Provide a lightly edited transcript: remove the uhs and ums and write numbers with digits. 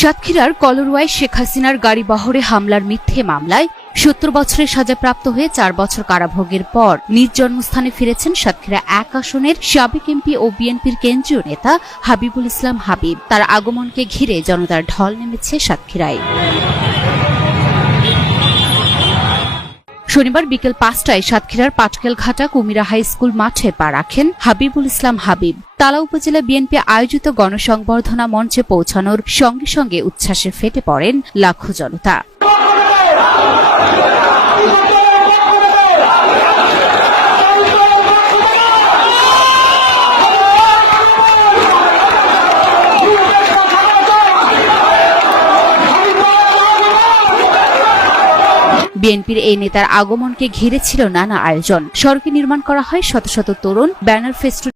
সাতক্ষীরার কলরোয়ায় শেখ হাসিনার গাড়িবহরে হামলার মিথ্যে মামলায় ৭০ বছরের সাজাপ্রাপ্ত হয়ে ৪ বছর কারাভোগের পর নিজ জন্মস্থানে ফিরেছেন সাতক্ষীরা ১ আসনের সাবেক এমপি ও বিএনপির কেন্দ্রীয় নেতা হাবিবুল ইসলাম হাবিব। তার আগমনকে ঘিরে জনতার ঢল নেমেছে সাতক্ষীরায়। শনিবার বিকেল ৫টায় সাতক্ষীরার পাটকেলঘাটা কুমিরা হাই স্কুল মাঠে পা রাখেন হাবিবুল ইসলাম হাবিব। তালা উপজেলা বিএনপি আয়োজিত গণসংবর্ধনা মঞ্চে পৌঁছানোর সঙ্গে সঙ্গে উচ্ছ্বাসে ফেটে পড়েন লাখো জনতা। বিএনপির এই নেতার আগমনকে ঘিরে ছিল নানা আয়োজন। সড়কে নির্মাণ করা হয় শত শত তোরণ, ব্যানার, ফেস্টুন।